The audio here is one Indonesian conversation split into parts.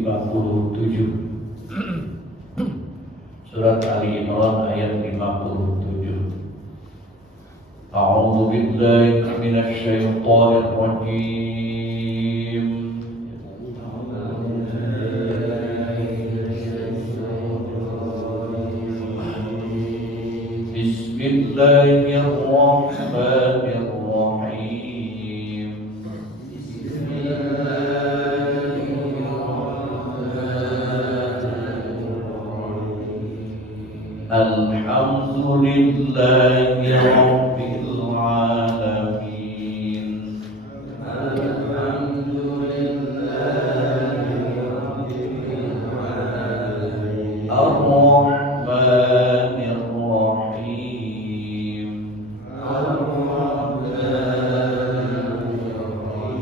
57. Surat Ali Imran ayat 57. A'udzu billahi minasy syaithanir rajim. Bismillahirrahmanirrahim. Alhamdulillahi rabbil alamin. Ar-Rahmanir Rahim.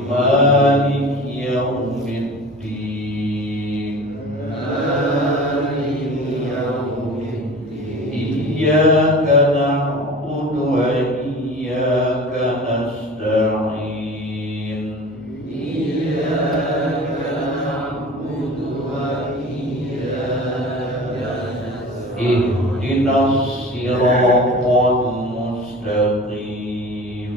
Maliki yaumiddin. Iyyaka na'budu wa iyyaka nasta'in. Ihdinas siratal mustaqim.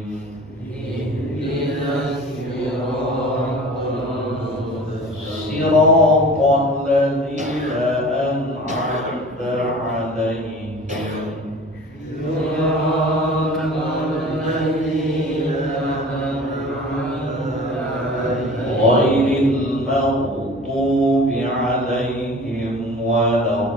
Siratal ladzina an'amta 'alaihim. Ghairil maghdubi 'alaihim waladdallin.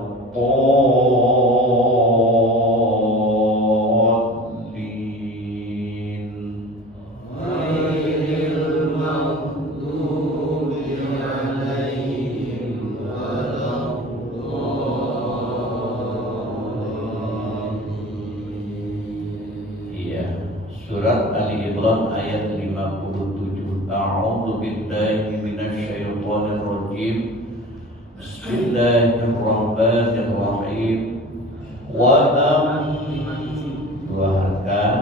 Iya, surat Ali Imran ayat 57. A'udzu billahi minasy syaithanir rajim. Bismillahirrahmanirrahim. Wa dua harakat,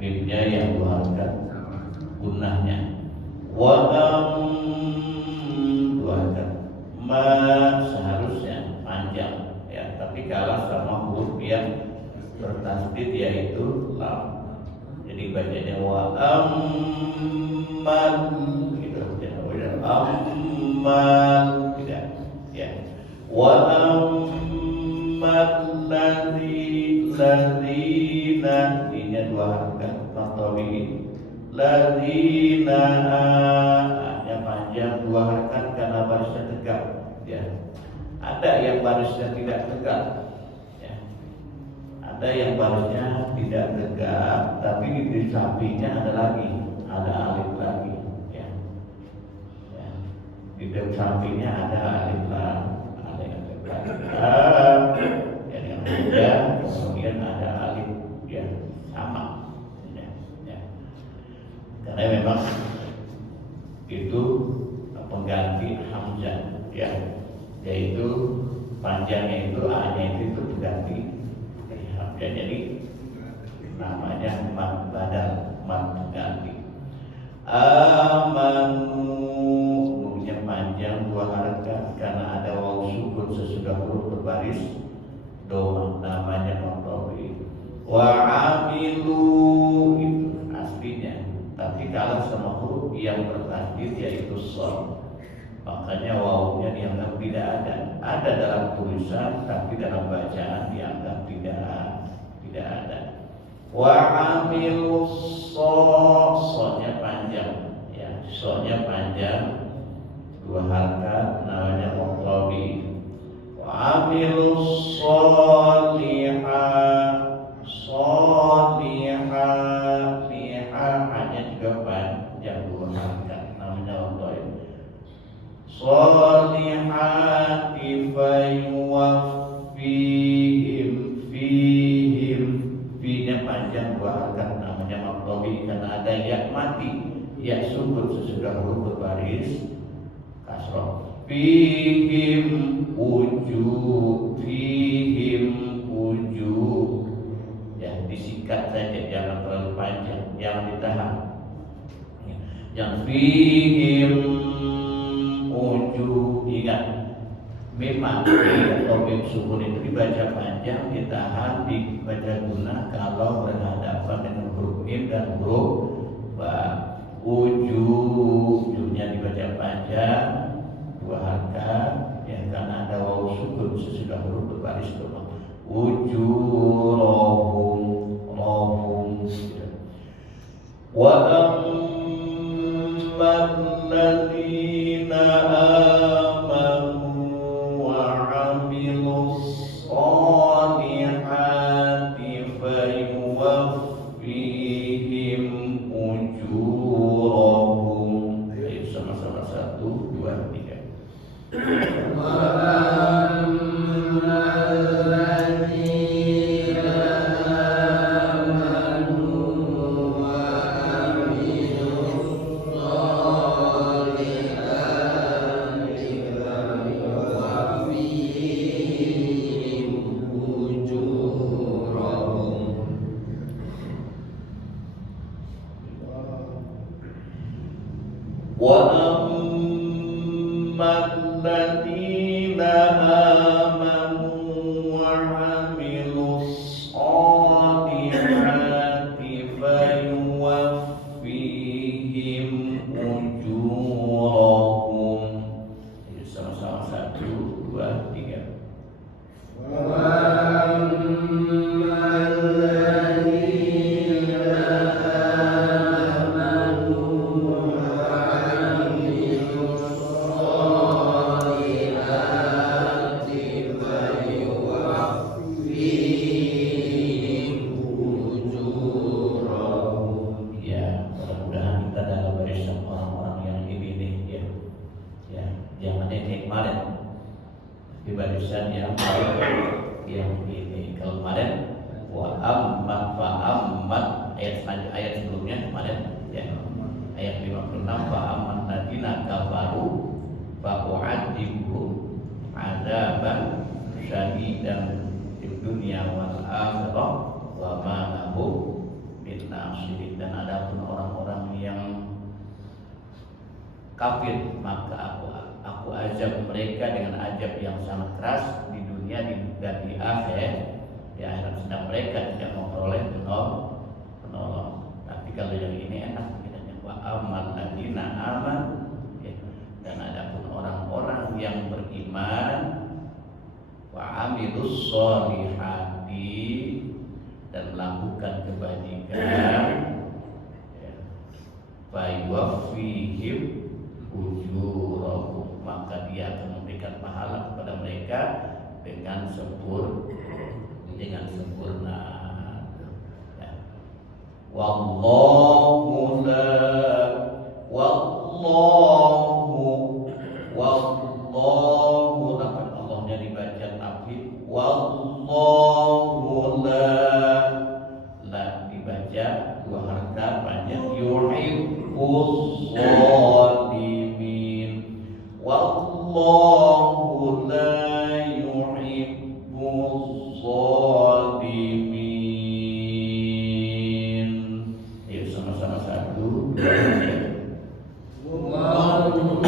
mimnya yang dua harakat, gunnahnya. Wa dua harakat. Ma seharusnya panjang ya, tapi kalah sama huruf yang bertasdid yaitu lam. Jadi bacanya wa amman gitu ya. Amman tidak ya. Wa amman ladzina ini dua harakat matawi. Ladzina ya panjang dua harakat karena barisnya tegak ya. Ada yang barisnya tidak tegak. Ada yang barisnya tidak tegak, tapi di sampingnya ada lagi, ada alif lagi, ya. Di sampingnya ada alif lagi, ada yang tegak, yang mudah, kemudian ada alif, ya sama, ya. Karena memang itu pengganti hamzah, ya, yaitu panjangnya itu a-nya itu terganti. Dan jadi namanya mad badal, mad ganti. Amanu nya panjang dua harakat karena ada waw sukun sesudah huruf berbaris doma, namanya maqtabi. Wa amilu itu aslinya, tapi kalah sama huruf yang bertasdid yaitu shad. Makanya wawunya dianggap tidak ada. Ada dalam tulisan, tapi dalam bacaan dianggap tidak ada. Wa amilus so-nya panjang ya, so-nya panjang dua harakat namanya muqtabi. Wa amilus solihah hanya juga panjang dua harakat namanya muqtabi. Solihati fayuwaffihim fi-nya panjang dua harakat namanya maqtabi karena ada ya mati, ya sukun sesudah huruf berbaris kasrah. Fihim uju ya, disikat saja, jangan terlalu panjang, jangan ditahan. Yang fihim uju Ingat, memang topik sukun itu dibaca panjang, ditahan, dibaca guna kalau berhadapan dengan huruf mim dan huruf ba. Ujungnya dibaca panjang, dua harakat, yang karena ada wawu sukun sesudah huruf berbaris doma. Ujurahum, rohum. Wa amman ladina kafir, maka aku azab mereka dengan azab yang sangat keras di dunia dan di akhirat. Di akhirat sedang mereka tidak memperoleh penolong. Tapi kalau yang ini enak kiranya, wa amal ladina aman, ya. Dan adapun orang-orang yang beriman, wa amilus sholihati, dan melakukan kebajikan, ya. Fa yuwaffihim ujurahum, maka dia akan memberikan pahala kepada mereka dengan sempurna. Ya. Wallahu dapat Allahnya dibaca tapi wallahu la dibaca dua harakat panjang, yuhibbus sholimin. Wallahu la yuhibbus sholimin. Ayo sama-sama satu, dua, tiga.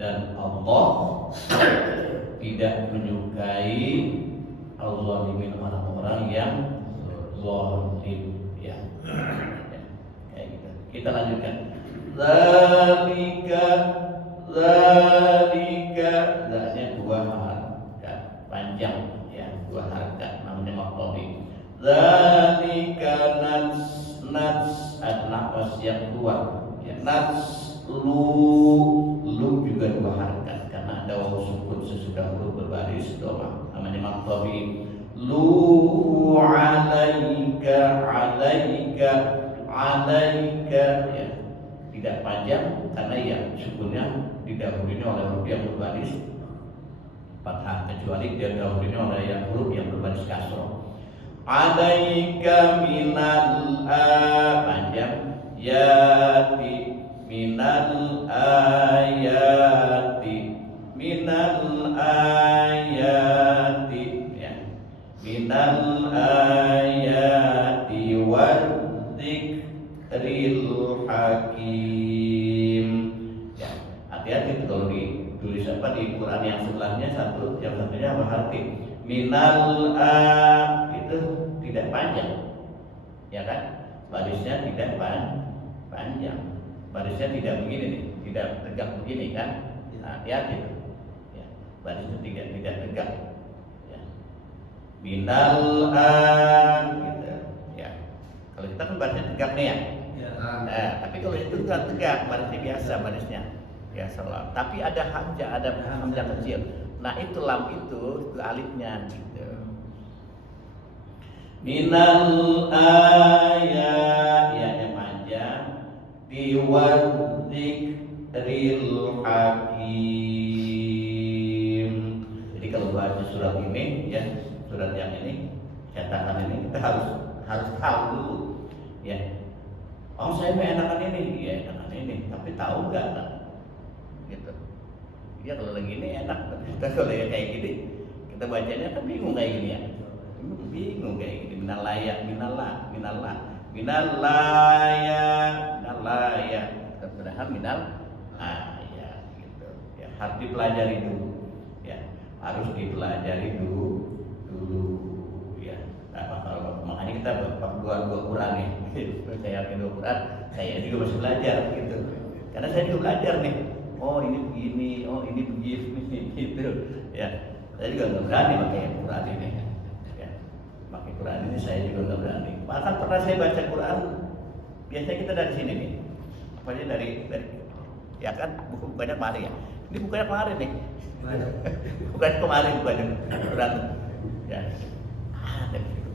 Dan Allah tidak menyukai al-zalimin, orang-orang yang zalim, ya. Kayak gitu. Kita lanjutkan. Zalika zalnya dua harakat panjang, ya, dua harakat namanya maqtabi. Zalika nats ada nafas yang keluar, ya. Nats lu juga dua harakat karena ada wawu sukun sesudah huruf berbaris doma, namanya maqtabi. Lu alaika, ya, di tidak panjang karena ya sukunnya didahului oleh huruf yang berbaris fathah, kecuali dia didahului oleh yang huruf yang berbaris kasroh. Alaika minal panjang yati minal ayati minal ayati ya minal ayati wadzikril hakim ya. Hati-hati kalau ditulis apa di Quran yang sebelahnya satu, yang satunya apa arti minal itu tidak panjang ya kan, barisnya tidak panjang, barisnya tidak begini nih, tidak tegak begini kan. Hati-hati ya, barisnya tidak tegak ya. Minal gitu ya. Kalau kita kan barisnya tegak nih ya. Tapi kalau itu kan tegak, barisnya biasa barisnya ya salah. Tapi ada hamzah, ada hamzah kecil. Nah itu lam itu alifnya gitu. Minal ayat ya yang panjang diwadzikril hakim. Jadi kalau baca surat ini ya, surat yang ini cetakan ini kita harus tahu dulu ya. Oh saya mau enakan ini, ya enakan ini, tapi tahu nggak kan? Gitu. Ya kalau lagi ini enak, tapi kita kalau kayak gini kita bacanya kan bingung kayak gini ya. Bingung kayak gini. Minalaya, padahal minal ayat gitu. Ya harus dipelajari dulu. Ya harus dipelajari dulu ya. Nah, kalau makanya kita dua Quran nih. Saya yakin dua Quran, saya juga masih belajar gitu. Karena saya juga belajar nih. Oh ini begini, oh ini begini gitu. Ya saya juga nggak berani pakai Quran ini. Pakai Quran ini saya juga nggak berani. Bahkan pernah saya baca Quran, biasanya kita dari sini nih, apa aja dari ya kan bukannya kemarin ya. Ini bukannya kemarin nih, bukan kemarin bukannya Quran ya. Ada gitu.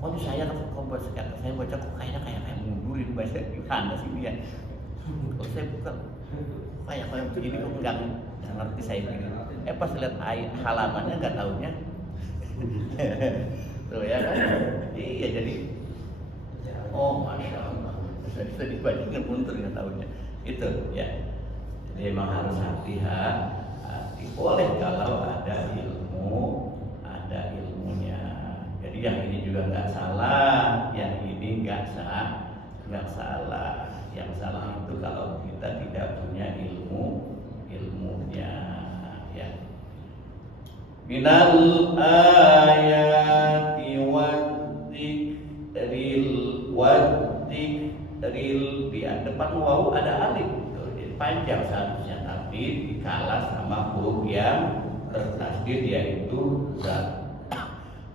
Oh ini saya baca kok kayaknya kayak mundurin baca gimana sih dia? Kalau saya buka kayak begini kok nggak ngerti saya begini. Pas lihat halamannya nggak tahunya. Tuh ya kan? Iya jadi oh masya Allah bisa dibandingkan mundur nggak tahunya itu ya. Jadi memang harus hati-hati. Boleh kalau ada ilmunya. Jadi yang ini juga nggak salah, yang ini nggak salah. Yang salah itu kalau kita tidak punya ilmunya ya. Minal ayati wadzikril di depan wawu ada alif gitu. Jadi panjang seharusnya, tapi dikalah sama huruf yang bertasdid yaitu za.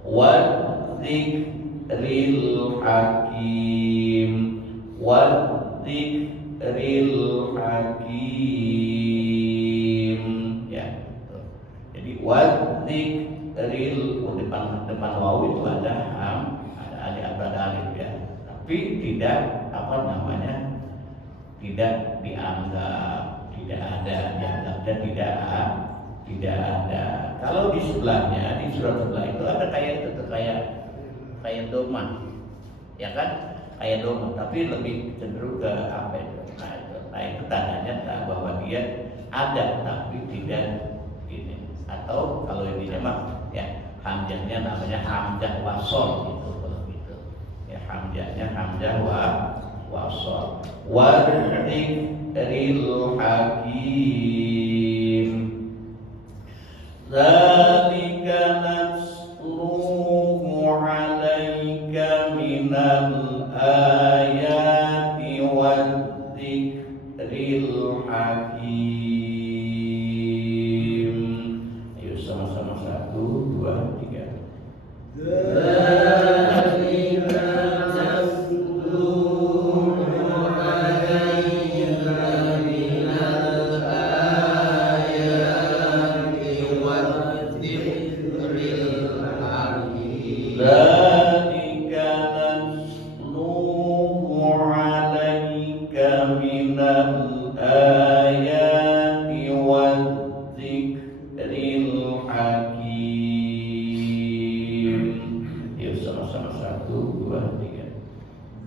Wadzikril hakim, wadzikril hakim ya. Jadi wadzikril depan wawu itu ada alif ya. Tapi tidak tidak dianggap, tidak ada, dianggapnya tidak ada. Kalau di sebelahnya, di surat sebelah itu ada kayak itu tuh, kayak doma, ya kan? Kayak doma, tapi lebih cenderung ke apa itu? Nah itu tandanya bahwa dia ada tapi tidak ini. Atau kalau ini mah ya hamzahnya namanya hamzah wasol gitu kalau gitu. Ya hamzahnya hamzah wasol. Wadzikril hakim. Dzalika nasruhu 'alaika minal ayati wadzikril hakim. Ayo sama-sama 1, 2, 3. ayati wadzikril hakim. Yuk sama-sama 1, 2, 3.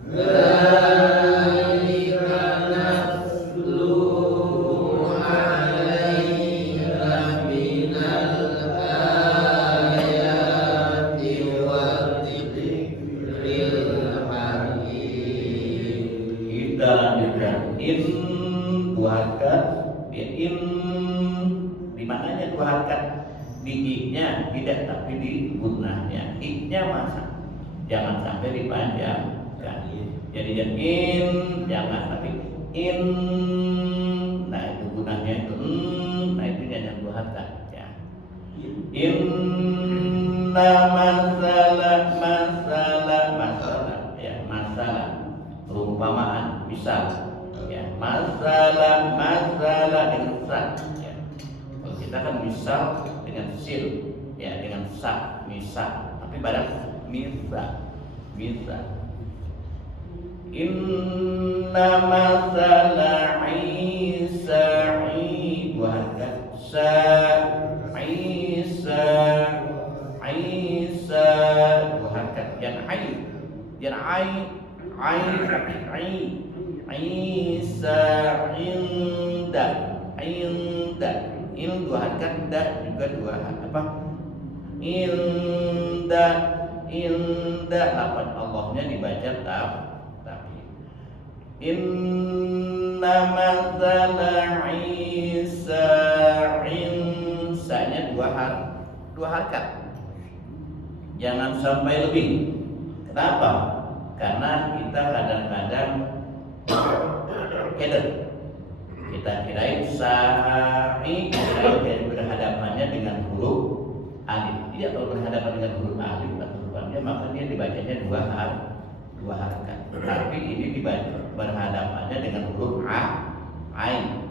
Dzalika natlu 'alaika minal ayati wadzikril hakim. Kita lanjutkan. In dua harakat, in di mananya dua harakat? Di i-nya tidak, tapi di gunnahnya. I-nya masa jangan sampai dipanjangkan. Jadi yang in jangan, tapi in. Nah itu gunnahnya itu nah itu yang dua harakat ya. Inna masalah ya, masalah perumpamaan misal ya, masalah insan ya. Kalau kita kan misal dengan sil ya, dengan sa misal, tapi barang misa. Inna masalah Isa dua harakat, sa Isa dua harakat, yang Isa inda in dua harakat, da juga dua apa, inda lafaz Allahnya dibaca tapi inna masalah Isa insanya dua harakat, jangan sampai lebih. Kenapa? Karena kita kadang-kadang kita kirain sa'i kirain berhadapannya dengan huruf alif. Dia kalau berhadapan dengan huruf alif atau hurufnya, maka dia dibacanya dua harakat. Tapi ini dibaca berhadapannya dengan huruf ain.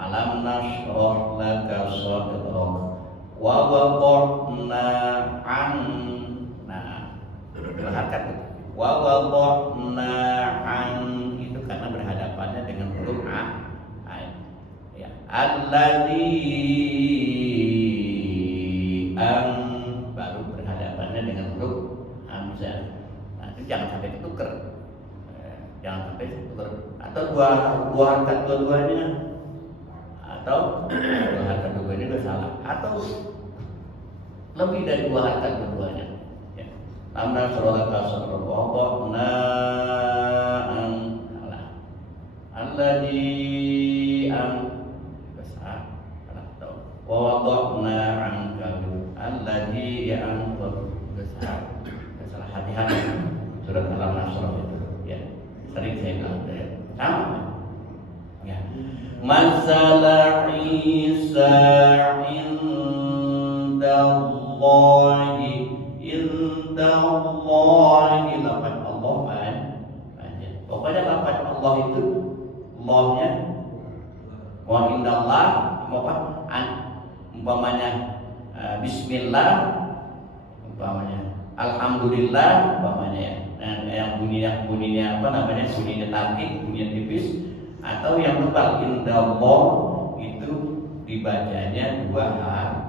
Alam nashrah laka sadrak wa wada'na an. Nah, dua harakat wa wada'na an itu karena berhadapannya dengan huruf ain. Ya, alladzi baru berhadapannya dengan huruf hamzah. Nah, itu jangan sampai ketuker. Atau dua harakat dua-duanya, atau dua harakat dua-duanya itu salah, atau lebih dari dua harakat dua-duanya. Ya. Amna sallallahu alaihi wasallam alladzi besar atau wada'na anka alladzi besar. Salah hati-hati surat Al-Nasr itu ya. Sering saya bilang ya. Sama ya. Masalah Isa indallahi lafaz Allah banyak. Pokoknya lafaz Allah itu Allahnya wa indallah umpamanya bismillah, umpamanya alhamdulillah, umpamanya yang bunyinya apa namanya, bunyinya tarik, bunyinya tipis, atau yang tebal indallah itu dibacanya dua harakat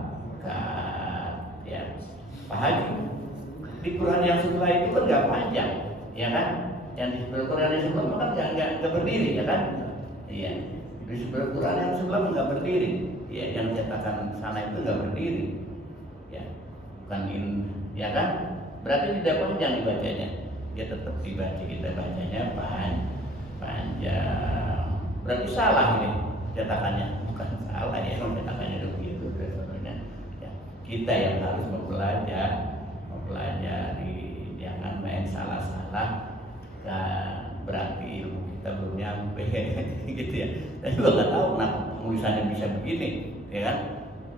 ya. Pak Haji, di Quran yang sebelah itu kan nggak panjang ya kan, yang di sebelah Quran yang sebelah kan nggak berdiri ya kan. Iya, di sebelah Quran yang sebelah nggak berdiri. Ya, yang cetakan sana itu nggak berdiri. Ya, bukan ya kan? Berarti tidak panjang dibacanya. Dia tetap dibaca, kita bacanya panjang. Berarti salah ini cetakannya. Bukan salah ya, cetakannya begitu sebenarnya. Ya, kita yang harus mempelajari, jangan main salah-salah. Kan berarti ilmu kita belum nyampe gitu ya. Saya juga nggak tahu kenapa penulisannya bisa begini, ya kan?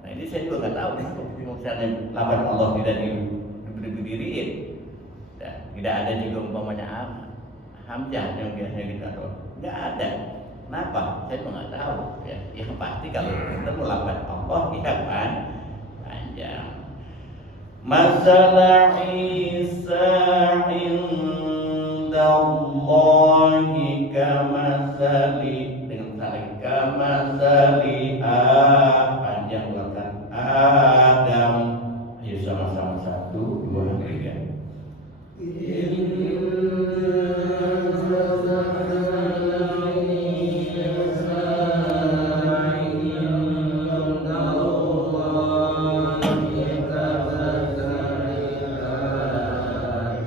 Nah ini saya juga nggak tahu kenapa penulisannya lafaz Allah tidak diberdiriin. Tidak ada juga umpamanya hamzah yang biasanya kita tahu, nggak ada. Kenapa? Saya juga nggak tahu. Ya, yang pasti kalau ketemu lafaz Allah ya kan panjang. Masalah Isa indallahi kamasali, kamatsali panjang bahkan Adam. Ayo sama-sama 1, 2, 3.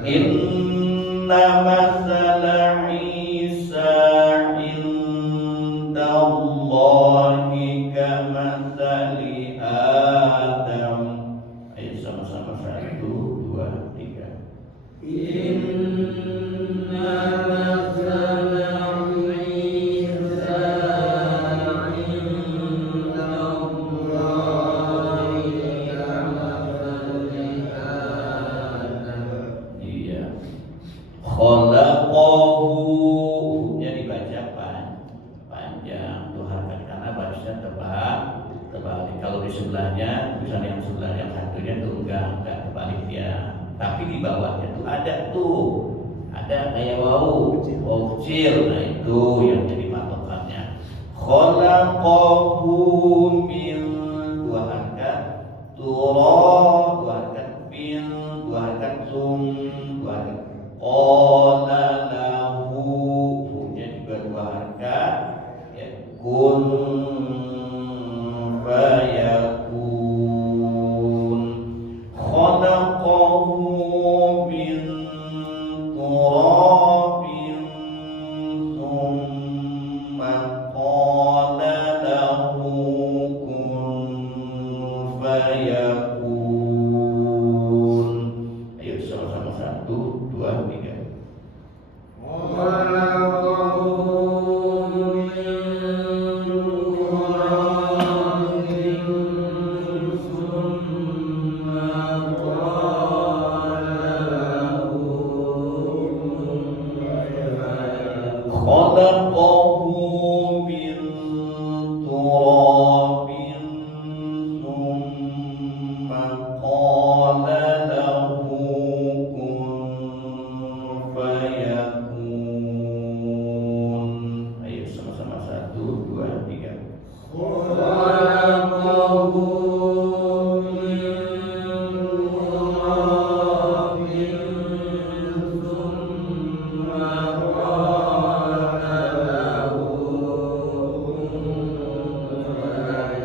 Inna masala Isa indallahi kamatsali Adam. Ayo sama-sama 1, 2, 3. Inna masala Isa indallahi kamatsali Adam. Iya. Khalaqahu nya dibaca panjang Tuhan karena barisnya terbalik. Kalau di sebelahnya tulisan yang sebelah yang satunya tuh enggak terbalik dia. Tapi di bawahnya tuh ada kayak wau kecil. Nah itu yang jadi patokannya. Khalaqahu min dua harkat turab dua harkat min dua harkat sum dua harkat qala lahu nya juga dua harkat ya kun fayakun khalaqahu min turabin thumma qala lahu kun fayakun. Ayo sama-sama 1, 2, 3. Khalaqahu min turabin thumma qala lahu kun fayakun. Ayo sama-sama 1, 2, 3. Khalaqahu min turabin thumma qala lahu kun fayakun.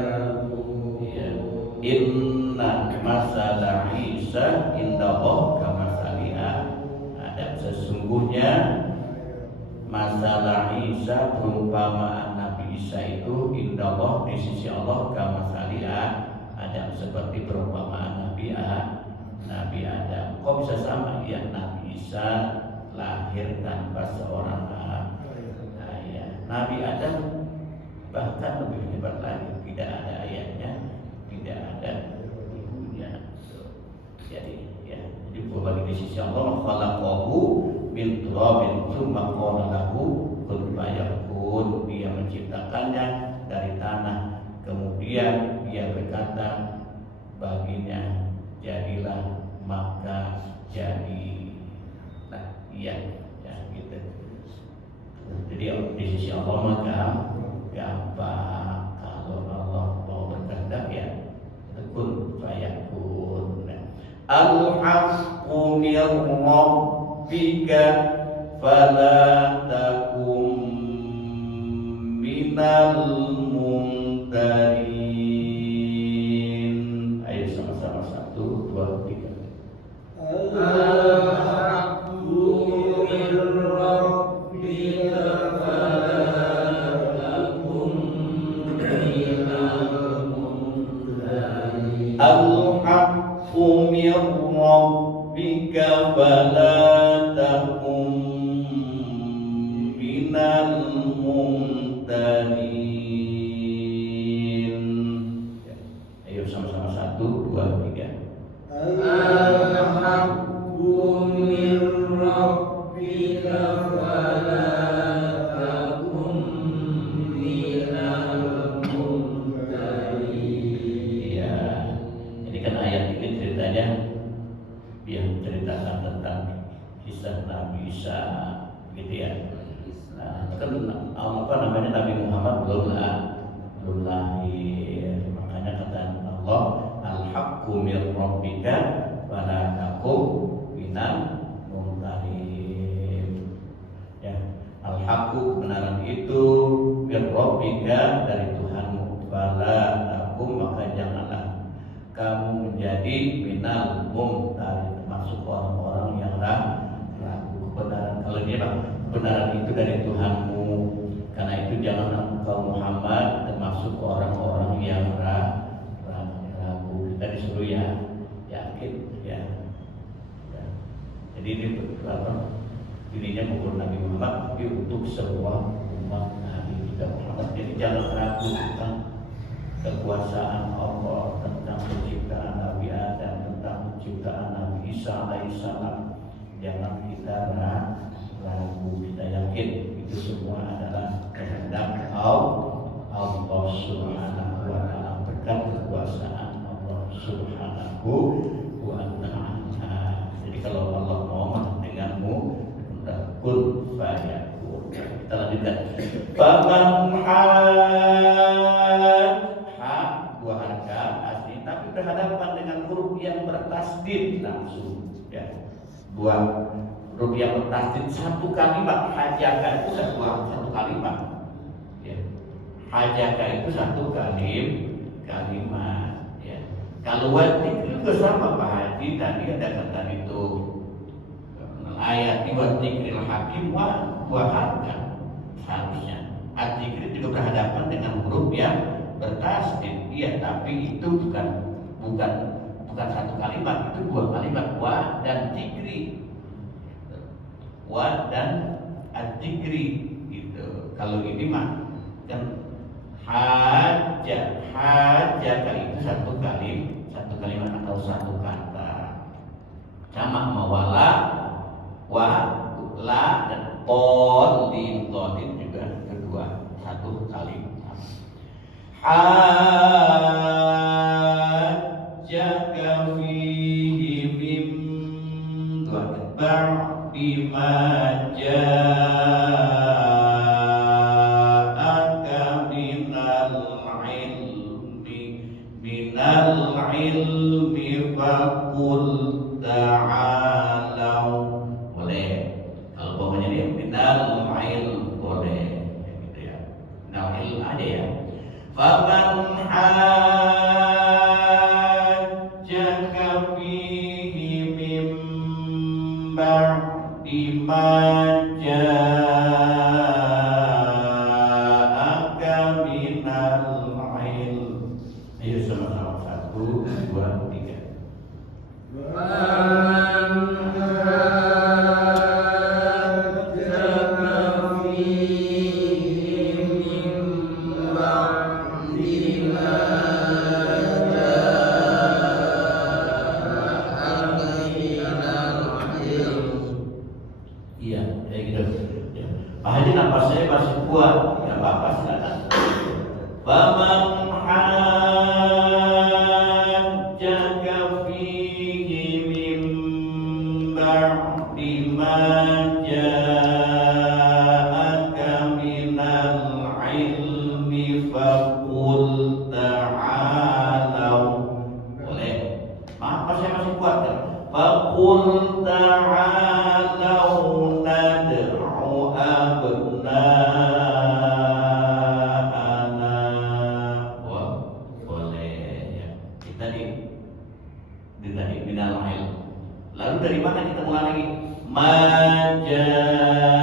Inna masala Isa indallah kamasaliha Adam. Sesungguhnya masalah Isa perumpamaan Nabi Isa itu indallah di sisi Allah kamasaliha Adam, seperti perumpamaan Nabi Adam. Kok bisa sama ya? Nabi Isa lahir tanpa seorang ayah. Nabi Adam bahkan lebih hebat lagi, tidak ada ayahnya, tidak ada ibunya. Jadi berbagi di sisi Allah, khalaqahu min turabin tsumma qala lahu kun fayakun. Dia menciptakannya dari tanah, kemudian dia berkata baginya jadilah, maka jadi. Nah, iya ya gitu. Jadi di sisi Allah maka gampang. Kalau Allah mau berkehendak ya kun fayakun. Al-haqqu min rabbika fala takum minal mumtarin. Ayo sama-sama 1, 2, 3. Al-haqqu min rabbika fala takum minal mumtarin. Al-haqqu min rabbika fala takum minal mumtarin. Ayo sama-sama 1, 2, 3. Al-haqqu min rabbika fala takum minal mumtarin. Iya. Ini kan ayat ini ceritanya dia menceritakan tentang kisah Nabi Isa gitu ya. Nah, kan Nabi Muhammad belum rabbika, dari Tuhanmu, fala takum, maka janganlah kamu menjadi minal mumtarin, termasuk orang-orang yang ragu kebenaran. Kalau dia kebenaran itu dari Tuhanmu, karena itu janganlah engkau Muhammad termasuk orang-orang yang ragu. Kita disuruh yakin ya. Jadi ini dirinya bukan Nabi Muhammad, tapi untuk semua umat Nabi kita Muhammad. Jadi jangan ragu tentang kekuasaan Allah, tentang penciptaan Nabi Adam, tentang penciptaan Nabi Isa alaihissalam. Jangan kita ragu, kita yakin itu semua adalah kehendak Allah Subhanahu wa Ta'ala, berkat kekuasaan Allah Subhanahu wa Ta'ala. Jadi kalau Allah mau denganmu, kun fayakun. Kita lanjutkan. Faman dua harga asli, tapi berhadapan dengan huruf yang bertasdid langsung ya. Dua huruf yang bertasdid satu kalimat, hajaka itu satu kalimat ya. Hajaka itu satu kalimat ya. Kalau wajib itu juga sama Pak Haji, tadi ada kata itu ayat wadikril hakim dua harga seharusnya. Ad-dikri juga berhadapan dengan huruf yang bertasdid, iya, tapi itu bukan satu kalimat, itu dua kalimat, wa dan dikri, wa dan ad-dikri gitu. Kalau ini mah kan hajaka itu satu kalimat atau satu kata, sama mawala, wa, la dan qolin juga kedua satu kalimat. Hajjaka fihi mim ba'di ma ja'aka minal ilmi faqul ta'alau. Boleh kalau pokoknya dia minal ilm boleh gitu ya, minal ilm aja ya. Faman hajjaka fihi mim ba'di ma ja'aka minal ilm. Ayo sama-sama, 1, 2, 3. Pak Haji napasnya masih kuat, nggak apa-apa silakan. Faman hajjaka fihi mim ba'di ma ja'aka minal ilmi faqul ta'alau. Boleh? Maaf, saya masih kuat kan? Faqul ta'alau nad'u abna'ana. Wah, boleh ya. Kita di minal ilm. Lalu dari mana kita mulai lagi? Ma ja'aka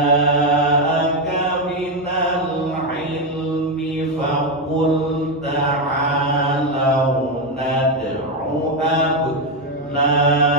minal ilmi faqul ta'alau nad'u abna'ana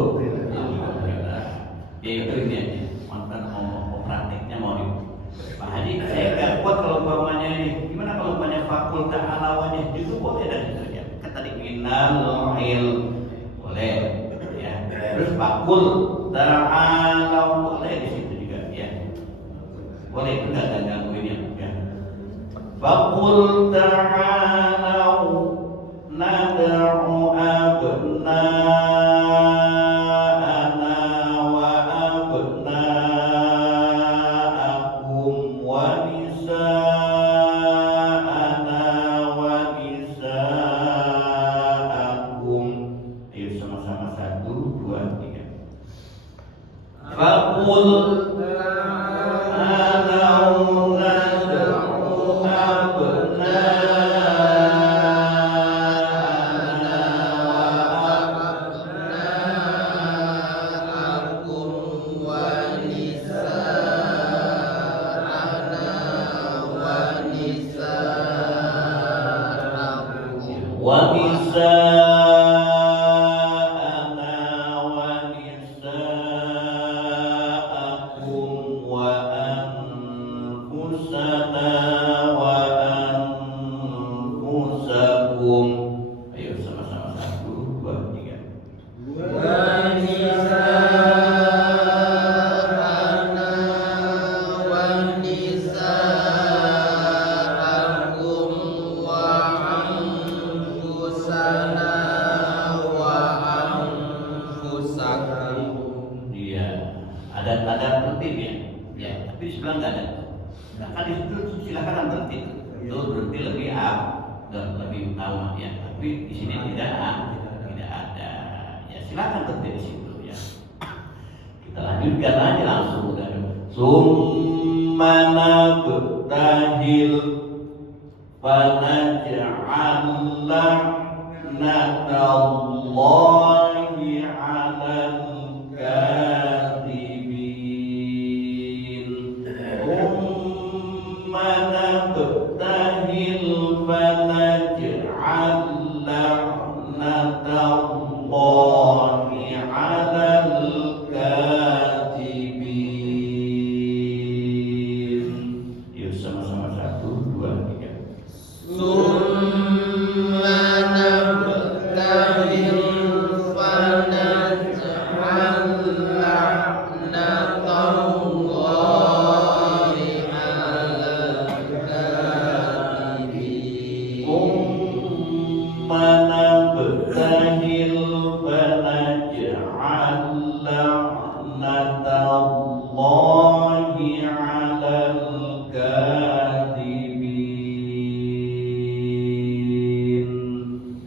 Alhamdulillah. Ya itu ini aja. Mantan mau praktiknya mau di Pak Haji, saya nggak kuat kalau umpamanya ini. Gimana kalau umpamanya fakul ta'alawanya itu boleh dan itu ya. Kan tadi minal boleh ya. Terus fakul ta'alaw boleh di situ juga ya. Boleh itu nggak gangguin ya. Fakul ta'alaw nad'u abna'ana wa abna'akum wa nisa'ana wa nisa'akum. Ayo sama-sama 1, 2, 3. Fakul wa nisa'ana wa nisa'akum wa anfusana wa anfusakum. Ayo sama-sama 1, 2, 3. Iya, ada tertib ya. Ya, tapi di sebelah nggak ada. Nah, kan di situ silakan tertib. Itu berarti lebih dan lebih utama ya. Tapi di sini tidak ada. Ya, silakan tertib di situ ya. Kita lanjutkan aja langsung udah. Summa nabtahil fanaj'al la'natallahi 'alal kadhibin. Summa nabtahil fanaj'al la'natallahi 'alal kadhibin. Yuk sama-sama 1, 2, 3.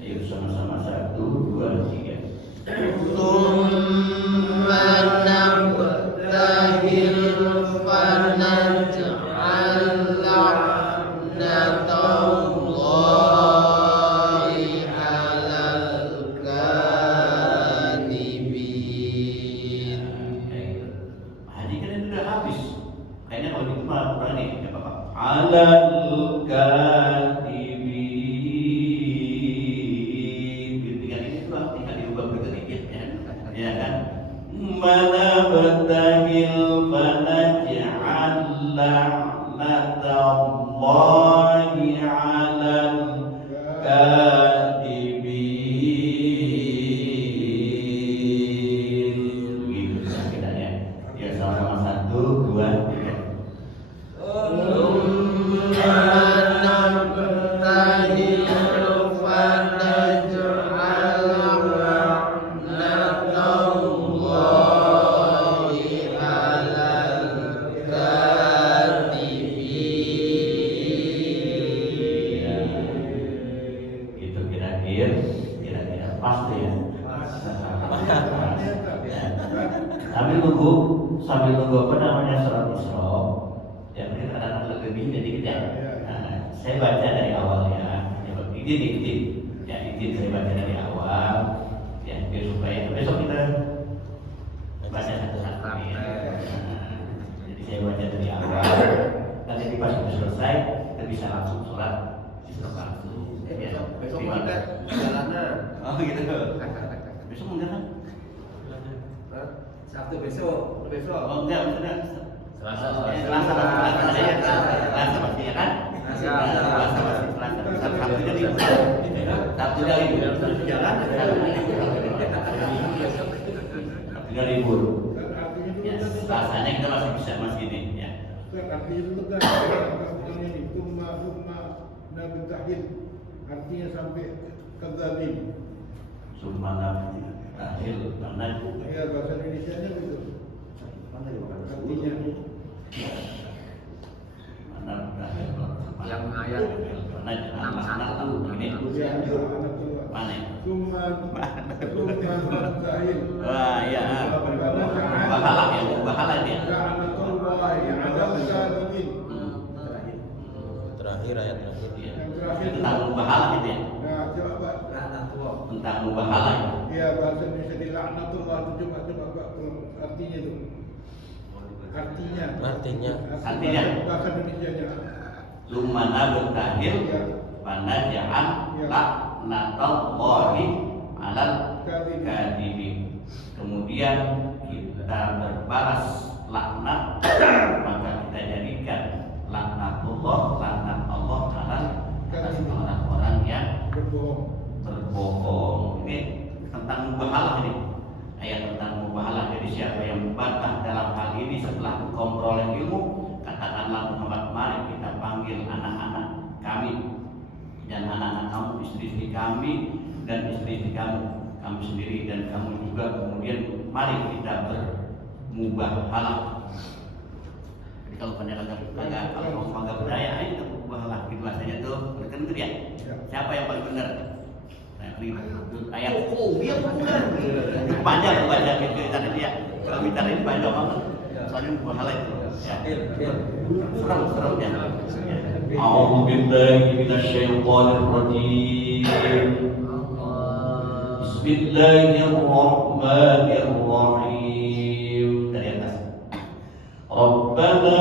Ayo sama-sama 1, 2, 3. Haji kan itu udah habis. Kayaknya kalau gitu mah kurang nih, enggak apa-apa. Alal kadhibin. Tinggal ini tuh tinggal diubah sedikit ya. Ya kan? Mana batahil fanaj'al la'natallahi 'alal kadhibin. Begitu kiranya. Ya sama-sama 1, 2, 3. Gitu kira-kira pas tuh ya. Sambil nunggu apa namanya surat Isra. Ya mungkin kadang-kadang lebih dikit ya. Nah, saya baca dari awal ya. Izin saya baca dari awal. Ya biar supaya besok kita baca satu-satu ya. Jadi saya baca dari awal. Nanti pas sudah selesai kita bisa langsung sholat Isra langsung. Besok berangkat jalanan. Oh gitu. Besok mau jalan? Sabtu besok. Oh enggak, maksudnya Selasa. Selasa masih ya kan? Selasa masih Selasa. Sabtunya libur. Sabtunya libur. Jalan. Sabtunya libur. Ya, Selasanya kita masih ini ya. Artinya itu kan ini kumma nabtahil artinya sampai kadzabin. Sumana tahil mana? Ya bahasa Indonesianya begitu. Artinya Mana tahil? Yang ayat mana anak ini ya anak tua. mana? Kumma nabtahil. Wah iya. Bahala ya, bahala dia. La'natullahi 'alal kadzibin. terakhir ayat terakhir. Yang terakhir Tentang mubahalah gitu ya. nah coba Tentang mubahalah ya. ya bahasa Indonesia di laknatullah itu coba artinya itu. Artinya bahasa Indonesianya. Lumana bertahil pada ja'al laknatullahi 'alal kadhibin. Kemudian kita berbalas laknat, maka kita jadikan laknat Allah 'atas orang-orang yang berbohong. Ini tentang mubahalah ini. Ayat tentang mubahalah. Jadi siapa yang membantah dalam hal ini setelah komprolen ilmu, katakanlah Muhammad, mari kita panggil anak-anak kami dan anak-anak kamu, istri-istri kami dan istri-istri kamu sendiri dan kamu juga, kemudian mari kita bermubahalah. Jadi kalau pada kalau bangga budaya, ayo kita bermubahalah. Itu bahasanya tuh, benar ya? Siapa yang paling benar? Ayat dia benar. Panjang baca gitu tadi dia. Kalau bicara ini panjang banget. Soalnya mubahalah itu. Ya. Serem ya. A'udzu billahi minasyaitonir rajim. Bismillahirrahmanirrahim. Dari atas. Rabbana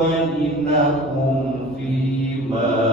bainakum fima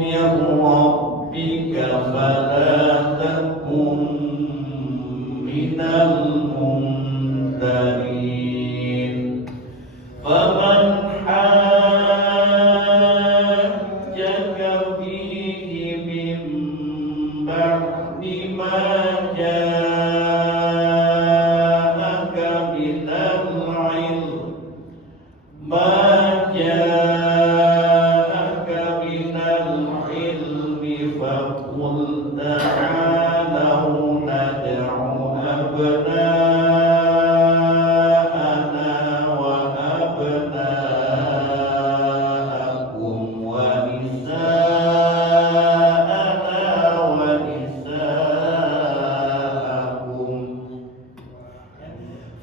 min rabbika fala takun minal mumtarin. Faman hajjaka fihi min ba'di ma ja'aka minal ilm فقل تعالوا ندعو أبناءنا وأبناءكم ونساءنا ونساءكم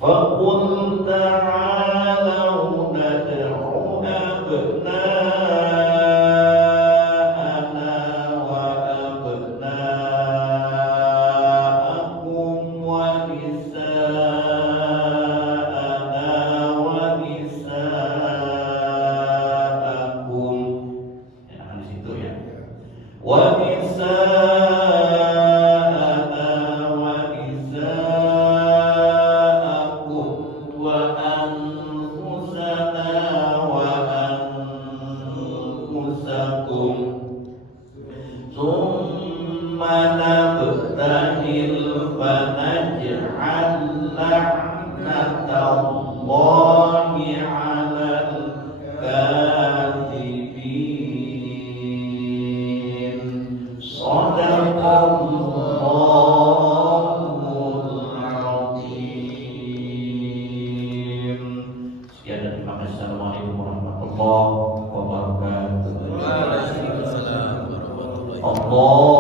فقل تعالوا ندعو أبناءنا وأبناءكم ونساءنا ونساءكم. Enakan di situ ya. ونساءنا ونساءكم وأنفسنا وأنفسكم ثم نبتهل فنجعل لعنة الله على الكاذبين. صدق Allahul Azim. Sekian dan terima kasih. Assalamualaikum warahmatullahi wabarakatuh. Waalaikumsalam warahmatullahi wabarakatuh. Allah